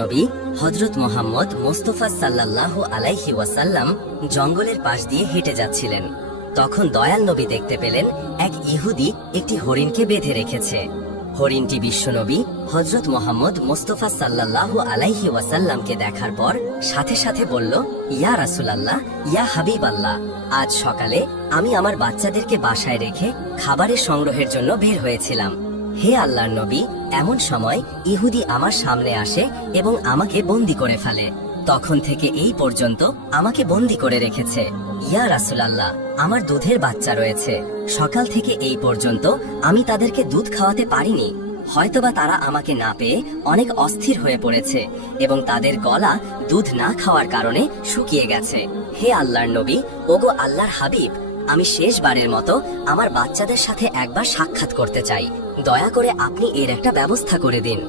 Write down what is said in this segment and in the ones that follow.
নবী হযরত মুহাম্মদ মুস্তাফা সাল্লাল্লাহু আলাইহি ওয়াসাল্লাম জঙ্গলের পাশ দিয়ে হেঁটে যাচ্ছিলেন। তখন দয়াল নবী দেখতে পেলেন এক ইহুদি একটি হরিণকে বেঁধে রেখেছে। হরিণটি বিশ্বনবী হযরত মুহাম্মদ মুস্তাফা সাল্লাল্লাহু আলাইহি ওয়াসাল্লামকে দেখার পর সাথে সাথে বলল, ইয়া রাসূলুল্লাহ, ইয়া হাবিবাল্লাহ, আজ সকালে আমি আমার বাচ্চাদেরকে বাসায় রেখে খাবারের সংগ্রহের জন্য বের হয়েছিলাম। হে আল্লাহর নবী, এমন সময় ইহুদি আমার সামনে আসে এবং আমাকে বন্দী করে ফেলে। তখন থেকে এই পর্যন্ত আমাকে বন্দী করে রেখেছে। ইয়া রাসূলুল্লাহ, আমার দুধের বাচ্চা রয়েছে। সকাল থেকে এই পর্যন্ত আমি তাদেরকে দুধ খাওয়াতে পারিনি। হয়তোবা তারা আমাকে না পেয়ে অনেক অস্থির হয়ে পড়েছে এবং তাদের গলা দুধ না খাওয়ার কারণে শুকিয়ে গেছে। হে আল্লাহর নবী, ওগো আল্লাহর হাবিব, আমি শেষবারের মতো আমার বাচ্চাদের সাথে একবার সাক্ষাৎ করতে চাই। দয়া করে আপনি এর একটা ব্যবস্থা করে দিন।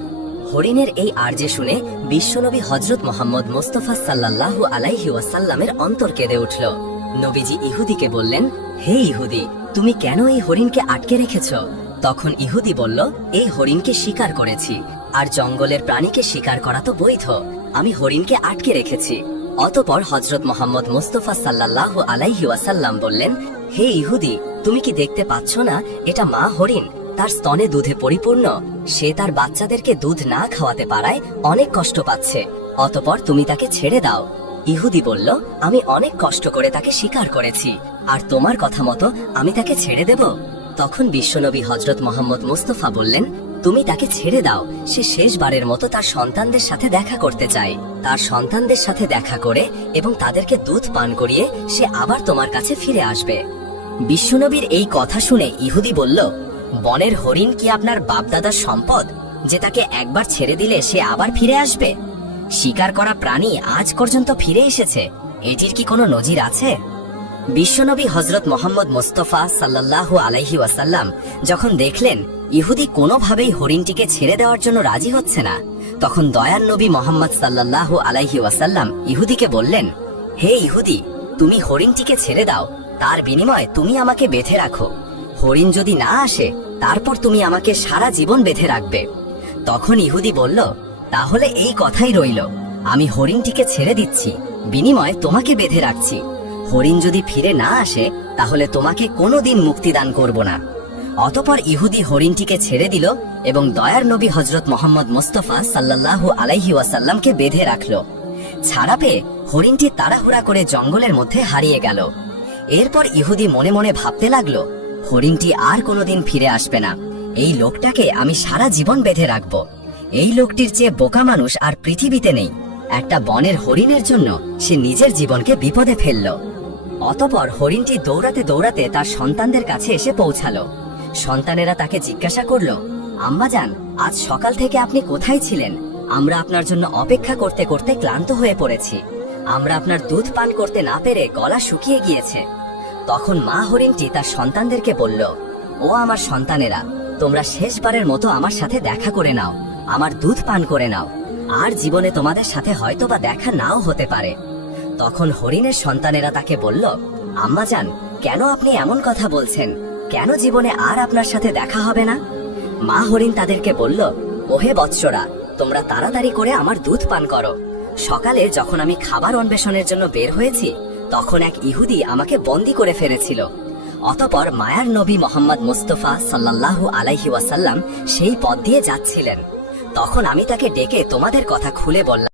হরিণের এই আরজে শুনে বিশ্বনবী হযরত মুহাম্মদ মুস্তাফা সাল্লাল্লাহু আলাইহি ওয়াসাল্লামের অন্তর কেঁদে উঠল। নবীজি ইহুদিকে বললেন, হে ইহুদি, তুমি কেন এই হরিণকে আটকে রেখেছ? তখন ইহুদি বলল, এই হরিণকে শিকার করেছি, আর জঙ্গলের প্রাণীকে শিকার করা তো বৈধ। আমি হরিণকে আটকে রেখেছি। অতঃপর হযরত মুহাম্মদ মুস্তাফা সাল্লাল্লাহু আলাইহি ওয়াসাল্লাম বললেন, হে ইহুদি, তুমি কি দেখতে পাচ্ছ না এটা মা হরিণ? তার স্তনে দুধে পরিপূর্ণ। সে তার বাচ্চাদেরকে দুধ না খাওয়াতে পারায় অনেক কষ্ট পাচ্ছে। অতঃপর তুমি তাকে ছেড়ে দাও। ইহুদি বলল, আমি অনেক কষ্ট করে তাকে শিকার করেছি, আর তোমার কথা মতো আমি তাকে ছেড়ে দেব? তখন বিশ্বনবী হযরত মুহাম্মদ মুস্তাফা বললেন, তুমি তাকে ছেড়ে দাও। সে শেষবারের মতো তার সন্তানদের সাথে দেখা করতে চায়। তার সন্তানদের সাথে দেখা করে এবং তাদেরকে দুধ পান করিয়ে সে আবার তোমার কাছে ফিরে আসবে। বিশ্বনবীর এই কথা শুনে ইহুদি বলল, বনের হরিণ কি আপনার বাপদাদার সম্পদ, যে তাকে একবার ছেড়ে দিলে সে আবার ফিরে আসবে? শিকার করা প্রাণী আজ পর্যন্ত ফিরে এসেছে, এটির কি কোনো নজির আছে? বিশ্বনবী হযরত মুহাম্মদ মুস্তাফা সাল্লাল্লাহু আলাইহি ওয়াসাল্লাম যখন দেখলেন ইহুদি কোনোভাবেই হরিণটিকে ছেড়ে দেওয়ার জন্য রাজি হচ্ছে না, তখন দয়ার নবী মুহাম্মদ সাল্লাল্লাহু আলাইহি ওয়াসাল্লাম ইহুদিকে বললেন, হে ইহুদি, তুমি হরিণটিকে ছেড়ে দাও, তার বিনিময়ে তুমি আমাকে বেঁধে রাখো। হরিণ যদি না আসে, তারপর তুমি আমাকে সারা জীবন বেঁধে রাখবে। তখন ইহুদি বলল, তাহলে এই কথাই রইল, আমি হরিণটিকে ছেড়ে দিচ্ছি, বিনিময়ে তোমাকে বেঁধে রাখছি। হরিণ যদি ফিরে না আসে, তাহলে তোমাকে কোনোদিন মুক্তিদান করব না। অতঃপর ইহুদি হরিণটিকে ছেড়ে দিল এবং দয়ার নবী হযরত মুহাম্মদ মুস্তাফা সাল্লাল্লাহু আলাইহি ওয়াসাল্লামকে বেঁধে রাখল। ছাড়া পেয়ে হরিণটি তাড়াহুড়া করে জঙ্গলের মধ্যে হারিয়ে গেল। এরপর ইহুদি মনে মনে ভাবতে লাগলো, হরিণটি আর কোনোদিন ফিরে আসবে না। এই লোকটাকে আমি সারা জীবন বেঁধে রাখব। এই লোকটির চেয়ে বোকা মানুষ আর পৃথিবীতে নেই। একটা বনের হরিণের জন্য সে নিজের জীবনকে বিপদে ফেলল। অতঃপর হরিণটি দৌড়াতে দৌড়াতে তার সন্তানদের কাছে এসে পৌঁছালো। সন্তানেরা তাকে জিজ্ঞাসা করল, আম্মাজান, আজ সকাল থেকে আপনি কোথায় ছিলেন? আমরা আপনার জন্য অপেক্ষা করতে করতে ক্লান্ত হয়ে পড়েছি। আমরা আপনার দুধ পান করতে না পেরে গলা শুকিয়ে গিয়েছে। তখন মা হরিণটি তার সন্তানদেরকে বলল, ও আমার সন্তানেরা, তোমরা শেষবারের মতো আমার সাথে দেখা করে নাও, আমার দুধ পান করে নাও, আর জীবনে তোমাদের সাথে হয়তোবা দেখা নাও হতে পারে। তখন হরিণের সন্তানেরা তাকে বলল, আম্মাজান, কেন আপনি এমন কথা বলছেন? কেন জীবনে আর আপনার সাথে দেখা হবে না? মা হরিণ তাদেরকে বলল, ওহে বৎসরা, তোমরা তাড়াতাড়ি করে আমার দুধ পান করো। সকালে যখন আমি খাবার অন্বেষণের জন্য বের হয়েছি, তখন এক ইহুদি আমাকে বন্দী করে ফেলেছিল। অতঃপর মায়ার নবী মুহাম্মদ মুস্তাফা সাল্লাল্লাহু আলাইহি ওয়াসাল্লাম সেই পথ দিয়ে যাচ্ছিলেন। তখন আমি তাকে ডেকে তোমাদের কথা খুলে বললাম।